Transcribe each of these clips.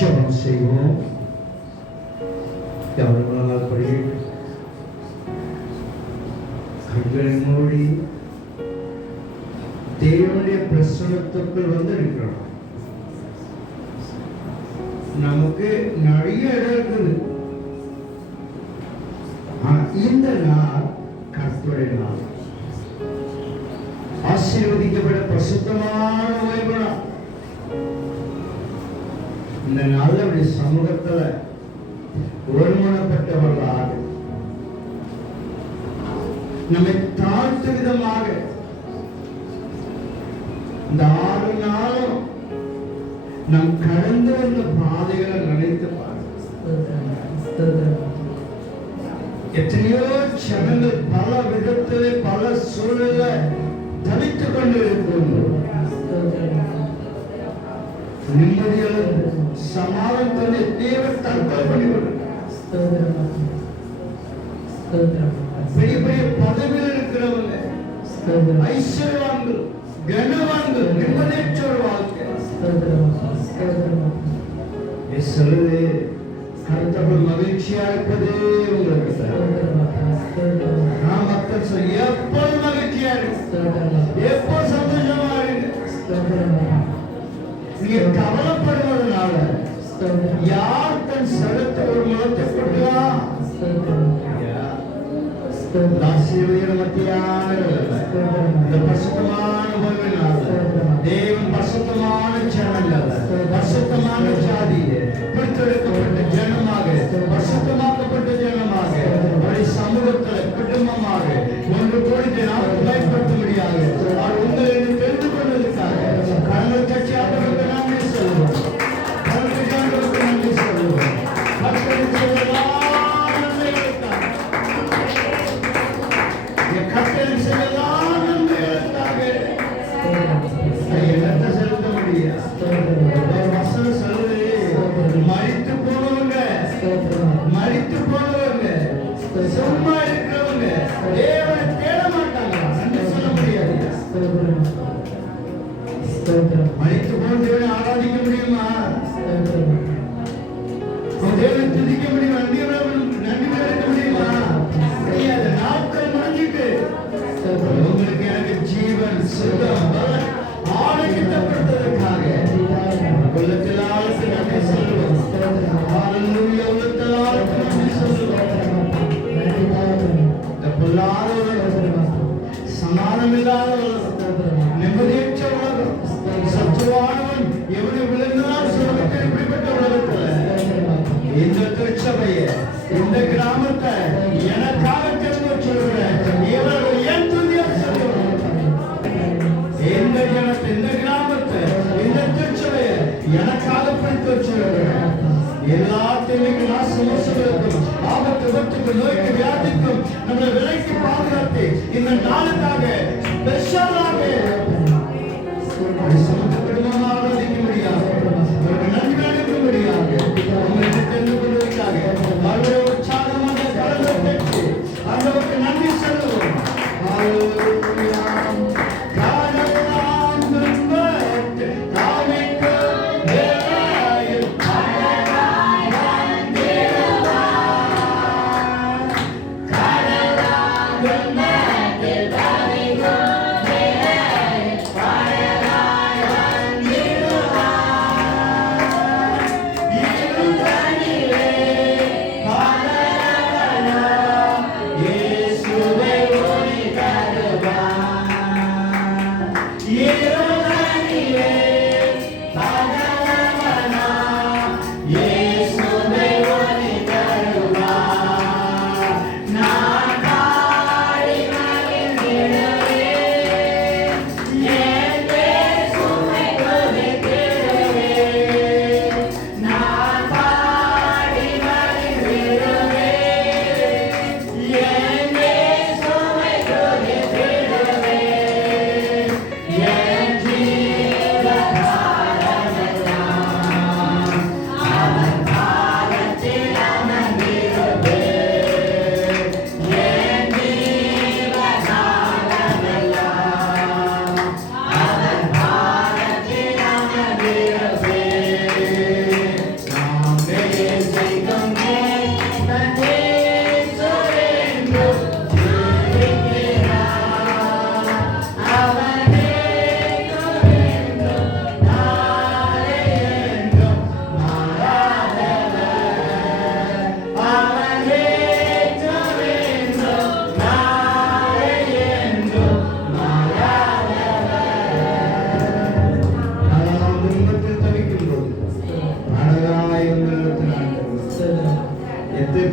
ஜெபம் செய்வோம். கவனங்களால் படி கண்களை மூடி தேவனுடைய பிரசன்னத்துக்குள் வந்து இருக்கிறோம். நமக்கு நிறைய இடம் இருக்குது. இந்த நாள் கர்த்தருடைய நாள், ஆசீர்வதிக்கப்பட்ட பரிசுத்தமான ஓய்வு நாள். இந்த நாள் அப்படி சமூகத்துல ஒருமனப்பட்டவர்களாக நம்மை தாழ்த்து விதமாக இந்த 6 நாளும் நாம் கடந்து வந்த பாதைகளை நினைத்து எத்தனையோ ஜனங்கள் பல விதத்திலே பல சூழல தவித்துக் கொண்டிருக்கும். நிம்மதியாளர் சமாதானத்தை தேவன் தற்கொலை பண்ணிவிடுறார். பெரிய பெரிய பதவியில் இருக்கிறவங்க, ஐஸ்வர்யவான்கள், கனவான்கள், நிம்மதியற்ற ஒரு வாழ்க்கை. சொல்லுது கர்த்தர் மகிழ்ச்சியா இருப்பதே உங்களுக்கு. மக்கள் சொல்ல எப்போ மகிழ்ச்சியா இருக்கு, எப்போ சந்தோஷமா இருக்கு. நீங்க கவலைப்படுவதனால யார் தன் சரத்தை ஒரு முகத்தை கொடுக்கலாம்? மத்தியான பசுத்தமான தேவன் பசுத்தமான ஜனங்கள், பசுத்தமான ஜாதியை பிடித்தெடுக்கப்பட்ட ஜனமாக, பசுத்தமாக்கப்பட்ட ஜனமாக, அவருடைய சமூகத்தில் குடும்பமாக ஒன்று கோடி நாம் பயன்படுத்த முடியாது. அவர் உங்களை தெரிந்து கொண்டதுக்காக கடவுள் கட்சி அவர்களுக்கு நன்றி சொல்லுவோம். கடவுளுக்கு நன்றி சொல்லுவோம். சும்மா இருக்கிறவங்க தேவனை தேட மாட்டாங்க, நன்றி சொல்ல முடியாது. மனித்து போன தேவனை ஆராதிக்க முடியுமா? தேவனை துதிக்க முடியுமா? நன்றி இருக்க முடியுமா? முடியாது. நாட்கள் முடிஞ்சிட்டு உங்களுக்கு எனக்கு ஜீவன் சுகம் ஆரோக்கியப்படுத்துவதற்காக உள்ளத்தில் ஆளுக்கு நன்றி சொல்லுவோம். உள்ளத்தில் ஆளுக்கு நன்றி சொல்லுவோம். சமாதானம் இல்லாதவர்கள், நிம்மதியற்ற உலகம், சத்துவானவன் எவனை விழுந்தால் சுலபத்தில் இப்படிப்பட்ட உலகத்தில் இந்த திருச்சபையை, இந்த கிராமத்தை எனக்காக தெரிந்து சொல்கிறேன். இவர்கள் ஏன் துதியா சொல்லுவாங்க? இந்த ஜனத்தை, இந்த கிராமத்தை, இந்த திருச்சபையை எனக்காக பிடித்து வச்சிருக்கிறேன். எல்லாத்தையும் நாசமோசங்களுக்கும் ஆபத்து விபத்துக்கும் நோய்க்கு வியாதிக்கும் நம்மளை விலைக்கு பாதுகாத்து இந்த நாளுக்காக ஸ்பெஷலாக குடும்பமாக ஆராதிக்க முடியாது, நன்மை அளிக்க முடியாது. உங்களுக்கு தெரிந்து கொள்வதற்காக அவருடைய உற்சாகமாக கலந்து பெற்று அவருக்கு நன்றி சொல்லுவோம்.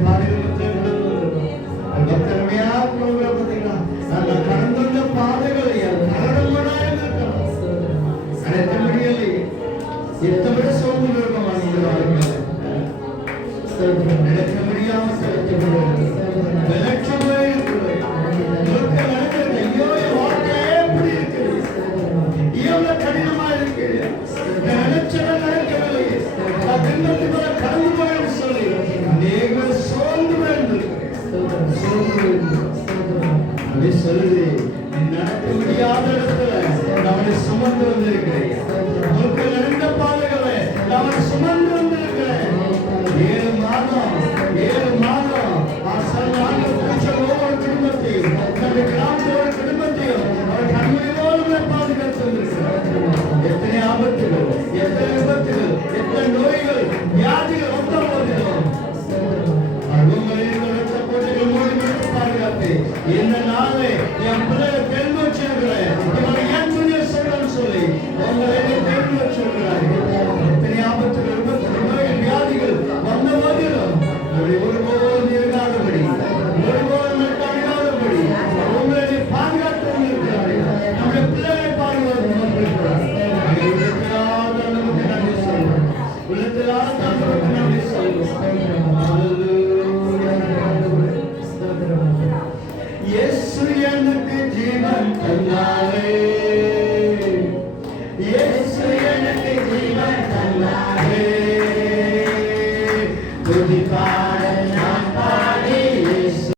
பாதைகளுக்கு பக்தரமையா பார்த்தீங்கன்னா நாங்கள் கடந்துள்ள பாதைகளை கரடமனாக அனைத்த முடியலை எத்தனை சோர்ந்து இருக்கமா நீங்கள் நடக்க முடியாமல் கடினமா இருக்கு நடக்கவில்லை கடந்து போய் சொல்லி அநேக சோர்ந்து அப்படி சொல்லுது நடக்க முடியாத இடத்துல அவனை சுமந்து வந்திருக்கிறேன் நடந்த பாதைகளை அவனை சுமந்து வந்திருக்கிறேன் 7 மாதம் ஒவ்வொரு குடும்பத்தையும் தன்னுடைய கிராமத்தோட குடும்பத்தையும் அவர் கண்மணியோடு பாதுகாத்து வந்திருக்கிறார். எத்தனை ஆபத்துகள், எத்தனை விபத்துகள், எத்தனை நோய்கள், வியாதிகள் வந்த போதிலும் பாதுகாத்து இந்த நாளை என் பிள்ளைகளை தெரிந்து வச்சிருக்கிறேன். இவனை ஏன் துணியை சொல்றேன்னு சொல்லி உங்களை தெரிந்து வச்சிருக்கிறார்கள். எத்தனை ஆபத்துகள், விபத்துகள், நோய்கள், வியாதிகள் வந்த போதிலும் ஒருபோதும் இருக்காதபடி ஒருபோதும் அணுகாதபடி உங்களை பாதுகாத்து இருக்கிறார்கள். நம்முடைய பிள்ளைகளை பாதுகாத்து நமக்கு நன்றி சொல்வோம். உள்ளத்திலான நமக்கு நன்றி சொல்வோம். இயேசு எனக்கு ஜீவன் தந்தாரே, இயேசு எனக்கு ஜீவன் தந்தாரே, துதிப்பா